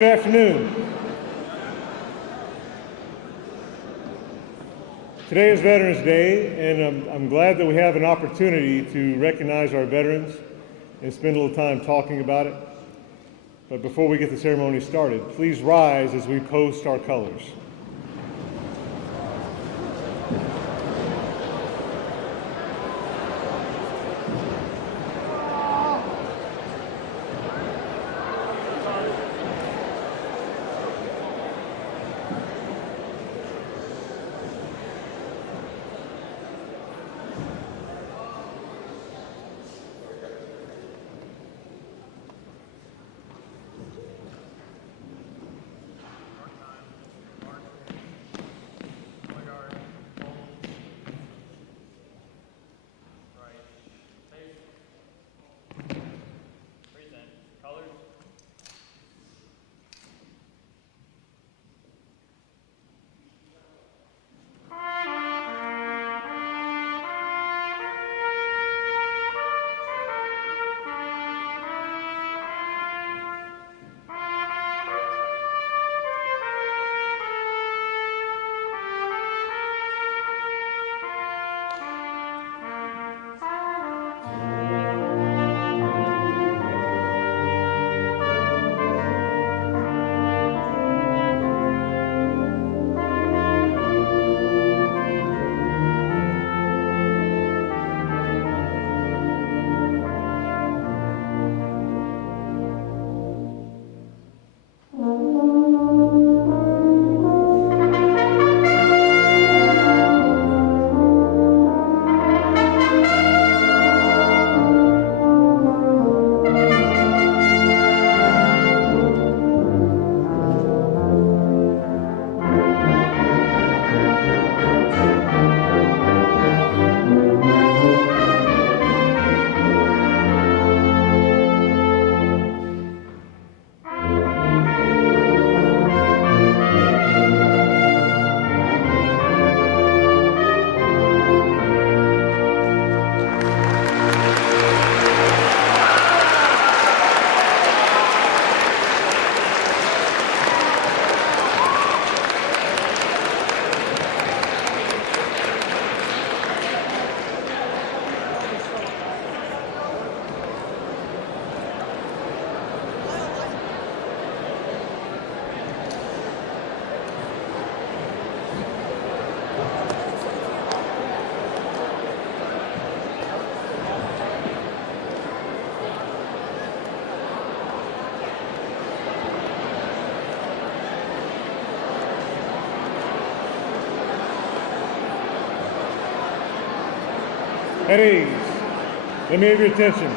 Good afternoon. Today is Veterans Day, and I'm glad that we have an opportunity to recognize our veterans and spend a little time talking about it. But before we get the ceremony started, please rise as we post our colors. At ease. Let me have your attention.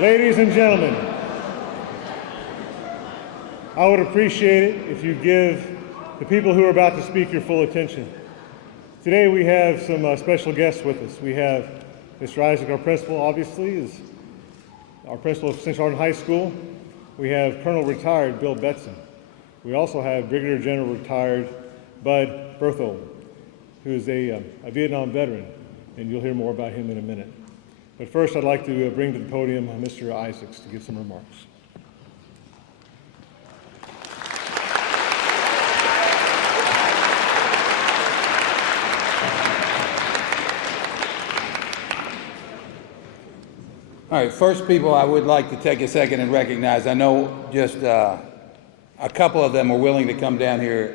Ladies and gentlemen, I would appreciate it if you give the people who are about to speak your full attention. Today we have some special guests with us. We have Mr. Isaac, our principal, obviously, is our principal of Central Hardin High School. We have Colonel retired Bill Betson. We also have Brigadier General retired Bud Berthold, who is a Vietnam veteran, and you'll hear more about him in a minute. But first, I'd like to bring to the podium Mr. Isaacs to give some remarks. All right, first people I would like to take a second and recognize. I know just a couple of them are willing to come down here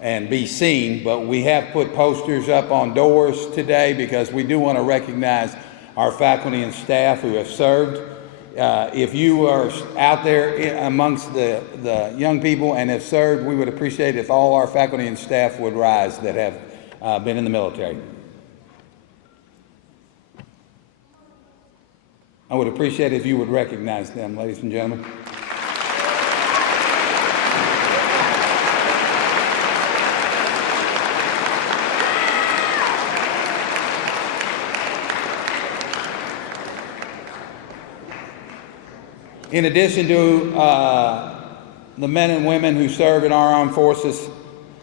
and be seen, but we have put posters up on doors today because we do want to recognize our faculty and staff who have served. If you are out there amongst the young people and have served, we would appreciate if all our faculty and staff would rise that have been in the military. I would appreciate it if you would recognize them, ladies and gentlemen. In addition to the men and women who serve in our armed forces,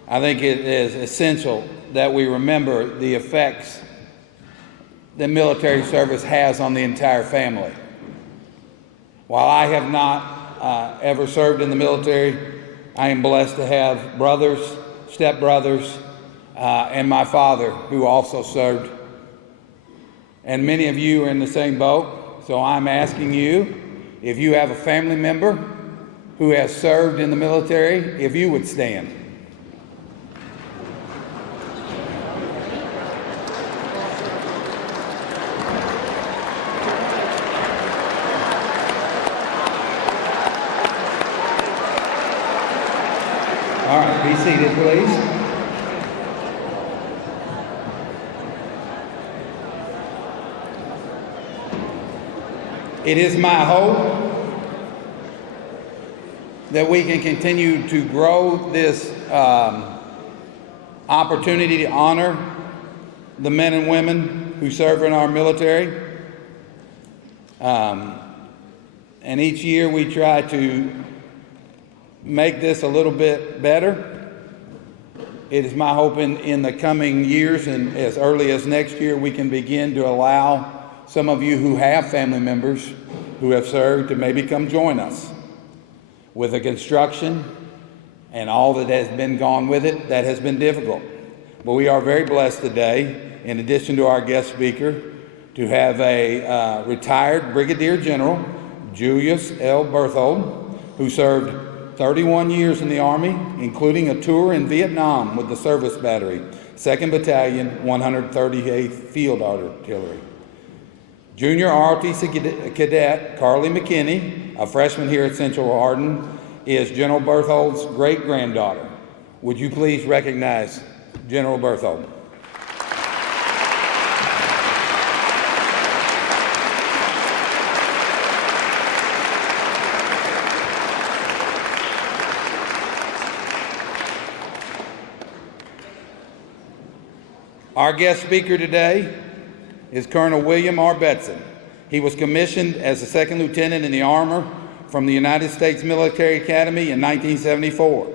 I think it is essential that we remember the effects that military service has on the entire family. While I have not ever served in the military. I am blessed to have brothers, stepbrothers, and my father who also served. And many of you are in the same boat, so I'm asking you, if you have a family member who has served in the military, if you would stand. All right, be seated, please. It is my hope that we can continue to grow this opportunity to honor the men and women who serve in our military. And each year we try to make this a little bit better. It is my hope in the coming years and as early as next year we can begin to allow some of you who have family members who have served to maybe come join us. With the construction and all that has been gone with it, that has been difficult. But we are very blessed today, in addition to our guest speaker, to have a retired Brigadier General, Julius L. Berthold, who served 31 years in the Army, including a tour in Vietnam with the Service Battery, 2nd Battalion, 138th Field Artillery. Junior ROTC Cadet Carly McKinney, a freshman here at Central Hardin, is General Berthold's great-granddaughter. Would you please recognize General Berthold? Our guest speaker today is Colonel William R. Betson. He was commissioned as a second lieutenant in the Armor from the United States Military Academy in 1974.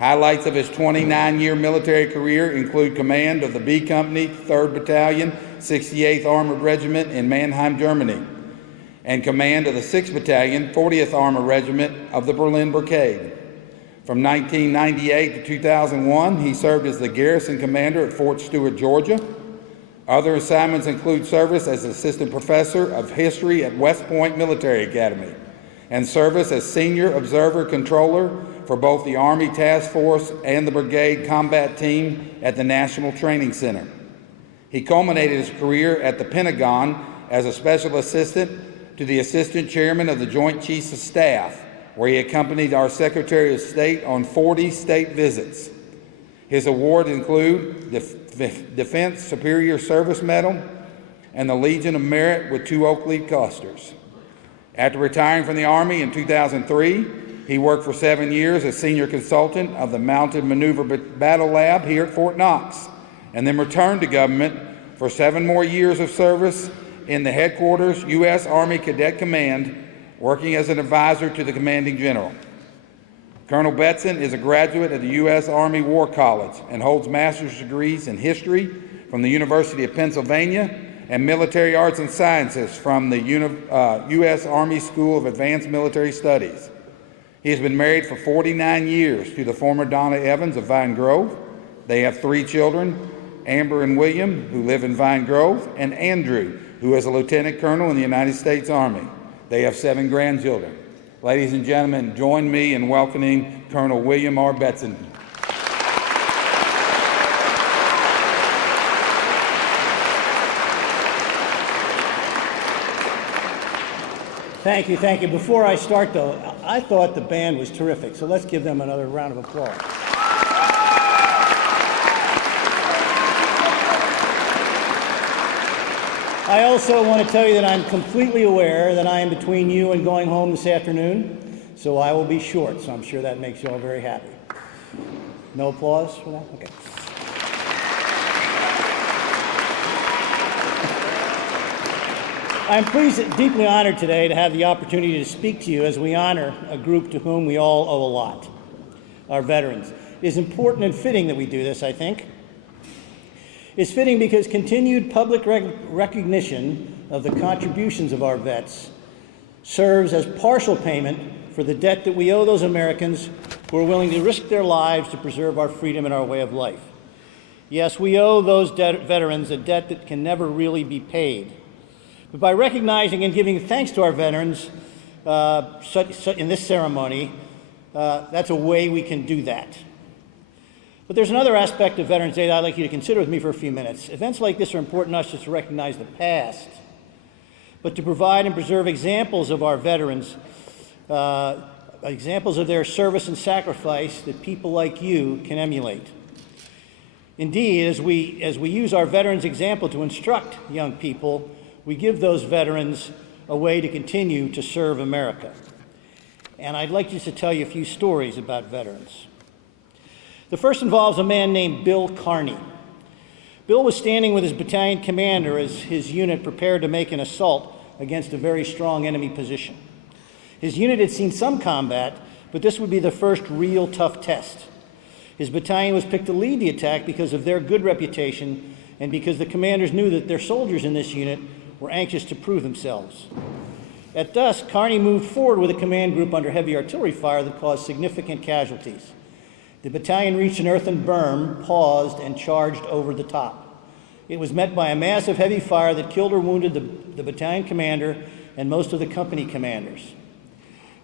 Highlights of his 29-year military career include command of the B Company, 3rd Battalion, 68th Armored Regiment in Mannheim, Germany, and command of the 6th Battalion, 40th Armored Regiment of the Berlin Brigade. From 1998 to 2001, he served as the garrison commander at Fort Stewart, Georgia. Other assignments include service as assistant professor of history at West Point Military Academy and service as senior observer controller for both the Army Task Force and the Brigade Combat Team at the National Training Center. He culminated his career at the Pentagon as a special assistant to the Assistant Chairman of the Joint Chiefs of Staff, where he accompanied our Secretary of State on 40 state visits. His awards include the Defense Superior Service Medal and the Legion of Merit with 2 Oak Leaf Clusters. After retiring from the Army in 2003, he worked for 7 years as senior consultant of the Mounted Maneuver Battle Lab here at Fort Knox, and then returned to government for 7 more years of service in the headquarters U.S. Army Cadet Command, working as an advisor to the commanding general. Colonel Betson is a graduate of the U.S. Army War College and holds master's degrees in history from the University of Pennsylvania and military arts and sciences from the U.S. Army School of Advanced Military Studies. He has been married for 49 years to the former Donna Evans of Vine Grove. They have 3 children, Amber and William, who live in Vine Grove, and Andrew, who is a lieutenant colonel in the United States Army. They have 7 grandchildren. Ladies and gentlemen, join me in welcoming Colonel William R. Betson. Thank you, thank you. Before I start, though, I thought the band was terrific, so let's give them another round of applause. I also want to tell you that I'm completely aware that I am between you and going home this afternoon, so I will be short, so I'm sure that makes you all very happy. No applause for that? Okay. I'm pleased and deeply honored today to have the opportunity to speak to you as we honor a group to whom we all owe a lot, our veterans. It is important and fitting that we do this, I think. It's fitting because continued public recognition of the contributions of our vets serves as partial payment for the debt that we owe those Americans who are willing to risk their lives to preserve our freedom and our way of life. Yes, we owe those veterans a debt that can never really be paid. But by recognizing and giving thanks to our veterans in this ceremony, that's a way we can do that. But there's another aspect of Veterans Day that I'd like you to consider with me for a few minutes. Events like this are important not just to recognize the past, but to provide and preserve examples of our veterans, examples of their service and sacrifice that people like you can emulate. Indeed, as we use our veterans' example to instruct young people, we give those veterans a way to continue to serve America. And I'd like just to tell you a few stories about veterans. The first involves a man named Bill Carney. Bill was standing with his battalion commander as his unit prepared to make an assault against a very strong enemy position. His unit had seen some combat, but this would be the first real tough test. His battalion was picked to lead the attack because of their good reputation and because the commanders knew that their soldiers in this unit were anxious to prove themselves. At dusk, Carney moved forward with a command group under heavy artillery fire that caused significant casualties. The battalion reached an earthen berm, paused, and charged over the top. It was met by a massive heavy fire that killed or wounded the battalion commander and most of the company commanders.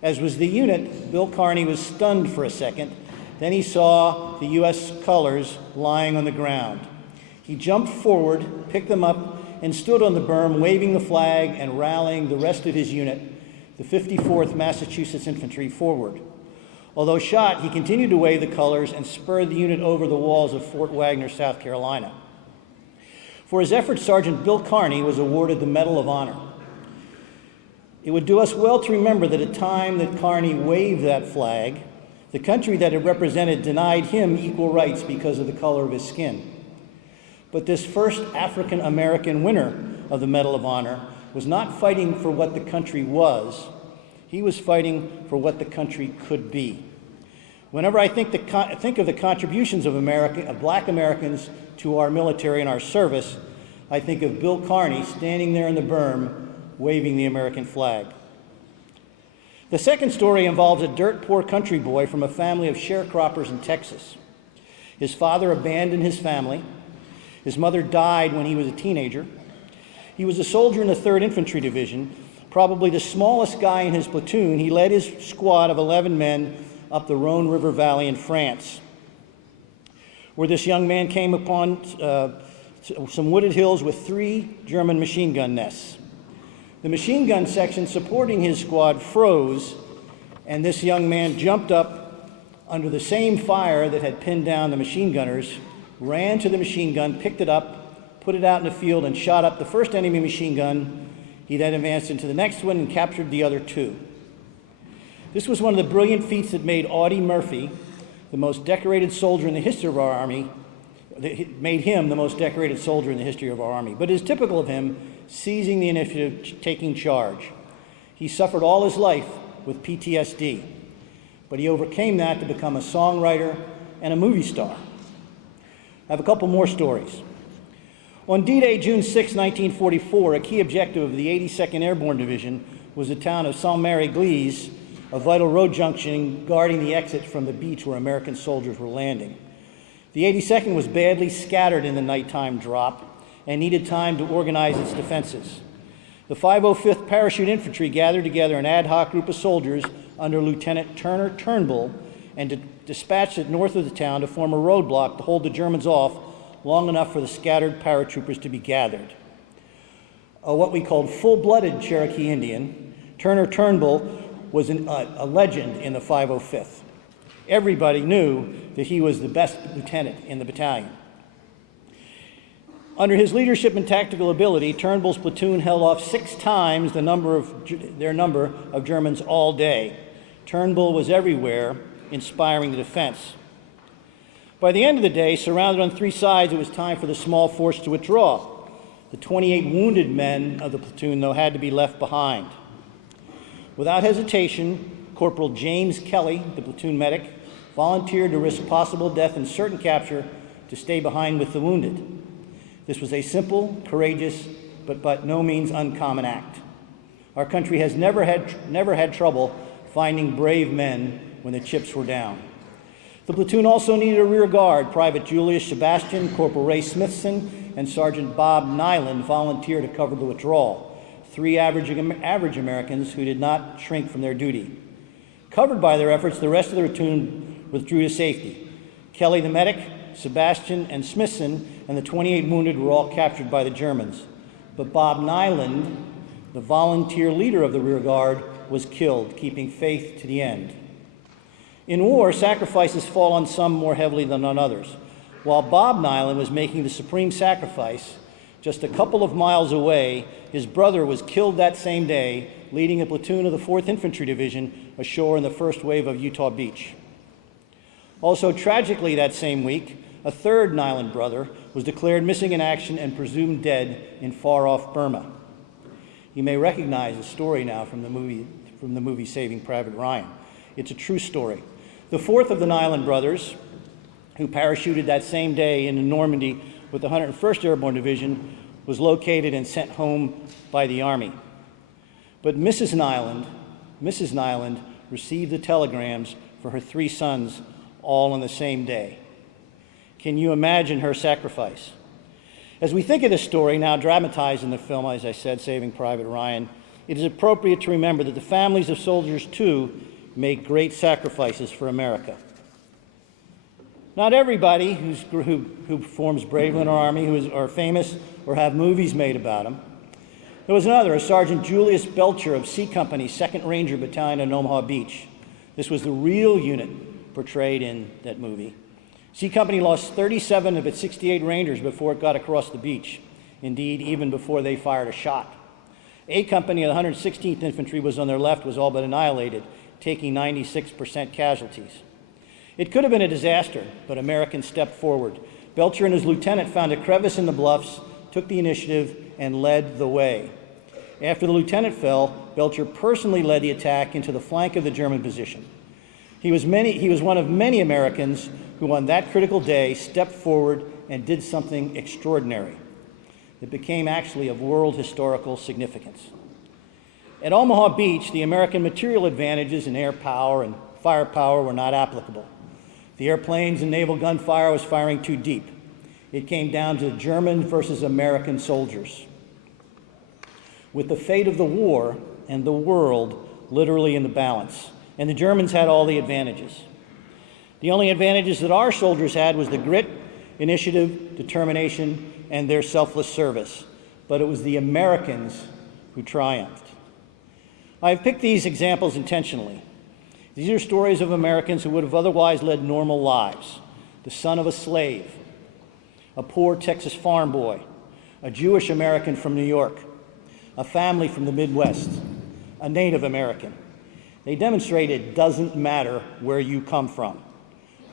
As was the unit, Bill Carney was stunned for a second. Then he saw the U.S. colors lying on the ground. He jumped forward, picked them up, and stood on the berm, waving the flag and rallying the rest of his unit, the 54th Massachusetts Infantry, forward. Although shot, he continued to wave the colors and spurred the unit over the walls of Fort Wagner, South Carolina. For his efforts, Sergeant Bill Carney was awarded the Medal of Honor. It would do us well to remember that at the time that Carney waved that flag, the country that it represented denied him equal rights because of the color of his skin. But this first African American winner of the Medal of Honor was not fighting for what the country was. He was fighting for what the country could be. Whenever I think of the contributions of black Americans to our military and our service, I think of Bill Carney standing there in the berm waving the American flag. The second story involves a dirt poor country boy from a family of sharecroppers in Texas. His father abandoned his family. His mother died when he was a teenager. He was a soldier in the 3rd Infantry Division, probably the smallest guy in his platoon. He led his squad of 11 men up the Rhone River Valley in France, where this young man came upon some wooded hills with 3 German machine gun nests. The machine gun section supporting his squad froze, and this young man jumped up under the same fire that had pinned down the machine gunners, ran to the machine gun, picked it up, put it out in the field, and shot up the first enemy machine gun. He then advanced into the next one and captured the other 2. This was one of the brilliant feats that made Audie Murphy the most decorated soldier in the history of our Army, made him the most decorated soldier in the history of our Army. But it is typical of him, seizing the initiative, taking charge. He suffered all his life with PTSD, but he overcame that to become a songwriter and a movie star. I have a couple more stories. On D-Day, June 6, 1944, a key objective of the 82nd Airborne Division was the town of Saint-Mary-Église, a vital road junction guarding the exit from the beach where American soldiers were landing. The 82nd was badly scattered in the nighttime drop and needed time to organize its defenses. The 505th Parachute Infantry gathered together an ad hoc group of soldiers under Lieutenant Turner Turnbull and dispatched it north of the town to form a roadblock to hold the Germans off long enough for the scattered paratroopers to be gathered. What we called full-blooded Cherokee Indian, Turner Turnbull was a legend in the 505th. Everybody knew that he was the best lieutenant in the battalion. Under his leadership and tactical ability, Turnbull's platoon held off 6 times their number of Germans all day. Turnbull was everywhere, inspiring the defense. By the end of the day, surrounded on 3 sides, it was time for the small force to withdraw. The 28 wounded men of the platoon, though, had to be left behind. Without hesitation, Corporal James Kelly, the platoon medic, volunteered to risk possible death and certain capture to stay behind with the wounded. This was a simple, courageous, but by no means uncommon act. Our country has never had trouble finding brave men when the chips were down. The platoon also needed a rear guard. Private Julius Sebastian, Corporal Ray Smithson, and Sergeant Bob Nyland volunteered to cover the withdrawal. 3 average Americans who did not shrink from their duty. Covered by their efforts, the rest of the platoon withdrew to safety. Kelly the medic, Sebastian, and Smithson, and the 28 wounded were all captured by the Germans. But Bob Nyland, the volunteer leader of the rear guard, was killed, keeping faith to the end. In war, sacrifices fall on some more heavily than on others. While Bob Nyland was making the supreme sacrifice, just a couple of miles away, his brother was killed that same day, leading a platoon of the 4th Infantry Division ashore in the first wave of Utah Beach. Also tragically that same week, a 3rd Nyland brother was declared missing in action and presumed dead in far-off Burma. You may recognize the story now from the movie Saving Private Ryan. It's a true story. The 4th of the Nyland brothers, who parachuted that same day into Normandy with the 101st Airborne Division, was located and sent home by the Army. But Mrs. Nyland received the telegrams for her 3 sons all on the same day. Can you imagine her sacrifice? As we think of this story, now dramatized in the film, as I said, Saving Private Ryan, it is appropriate to remember that the families of soldiers, too, make great sacrifices for America. Not everybody who performs bravely in our Army are famous or have movies made about them. There was another, a Sergeant Julius Belcher of C Company, 2nd Ranger Battalion in Omaha Beach. This was the real unit portrayed in that movie. C Company lost 37 of its 68 Rangers before it got across the beach. Indeed, even before they fired a shot. A Company of the 116th Infantry was on their left, was all but annihilated, taking 96% casualties. It could have been a disaster, but Americans stepped forward. Belcher and his lieutenant found a crevice in the bluffs, took the initiative, and led the way. After the lieutenant fell, Belcher personally led the attack into the flank of the German position. He was one of many Americans who on that critical day stepped forward and did something extraordinary. It became actually of world historical significance. At Omaha Beach, the American material advantages in air power and firepower were not applicable. The airplanes and naval gunfire was firing too deep. It came down to German versus American soldiers. With the fate of the war and the world literally in the balance, and the Germans had all the advantages. The only advantages that our soldiers had was the grit, initiative, determination, and their selfless service. But it was the Americans who triumphed. I've picked these examples intentionally. These are stories of Americans who would have otherwise led normal lives. The son of a slave, a poor Texas farm boy, a Jewish American from New York, a family from the Midwest, a Native American. They demonstrate it doesn't matter where you come from.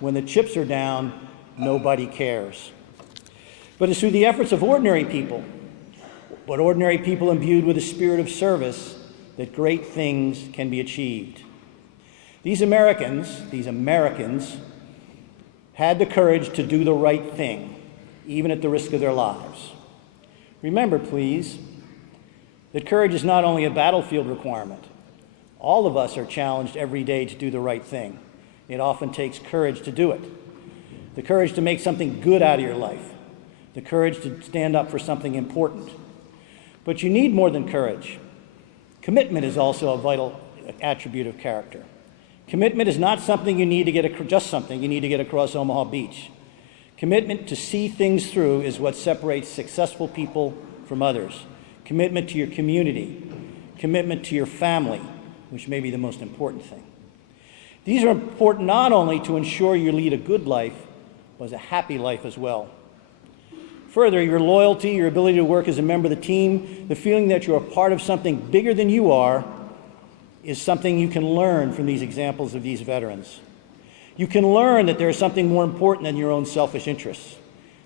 When the chips are down, nobody cares. But it's through the efforts of ordinary people, but ordinary people imbued with a spirit of service, that great things can be achieved. These Americans had the courage to do the right thing, even at the risk of their lives. Remember, please, that courage is not only a battlefield requirement. All of us are challenged every day to do the right thing. It often takes courage to do it. The courage to make something good out of your life. The courage to stand up for something important. But you need more than courage. Commitment is also a vital attribute of character. Commitment is not something you need to get just something you need to get across Omaha Beach. Commitment to see things through is what separates successful people from others. Commitment to your community, commitment to your family, which may be the most important thing. These are important not only to ensure you lead a good life, but a happy life as well. Further, your loyalty, your ability to work as a member of the team, the feeling that you're a part of something bigger than you are, is something you can learn from these examples of these veterans. You can learn that there is something more important than your own selfish interests.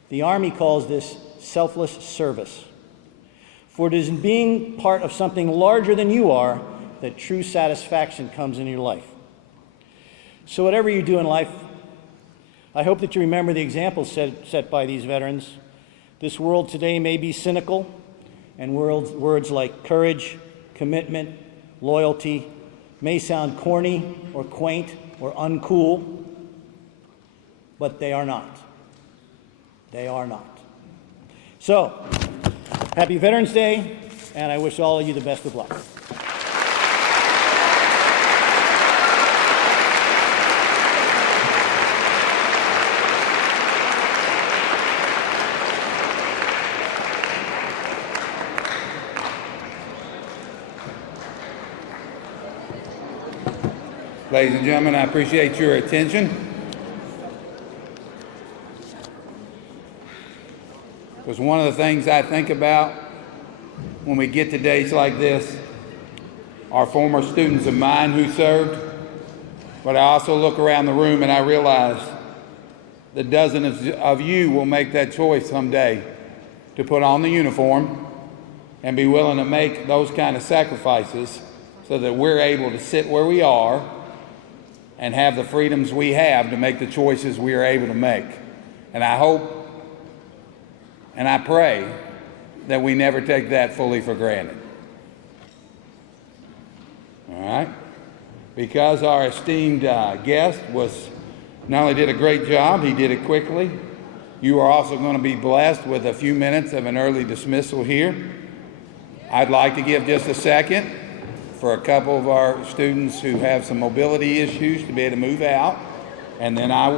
The Army calls this selfless service. For it is in being part of something larger than you are that true satisfaction comes in your life. So whatever you do in life, I hope that you remember the examples set by these veterans. This world today may be cynical, and words like courage, commitment, loyalty may sound corny or quaint or uncool, but they are not. They are not. So, happy Veterans Day, and I wish all of you the best of luck. Ladies and gentlemen, I appreciate your attention. Because one of the things I think about when we get to days like this are former students of mine who served, but I also look around the room and I realize the dozens of you will make that choice someday to put on the uniform and be willing to make those kind of sacrifices so that we're able to sit where we are and have the freedoms we have to make the choices we are able to make. And I hope and I pray that we never take that fully for granted. All right? Because our esteemed guest not only did a great job, he did it quickly. You are also going to be blessed with a few minutes of an early dismissal here. I'd like to give just a second for a couple of our students who have some mobility issues to be able to move out, and then I will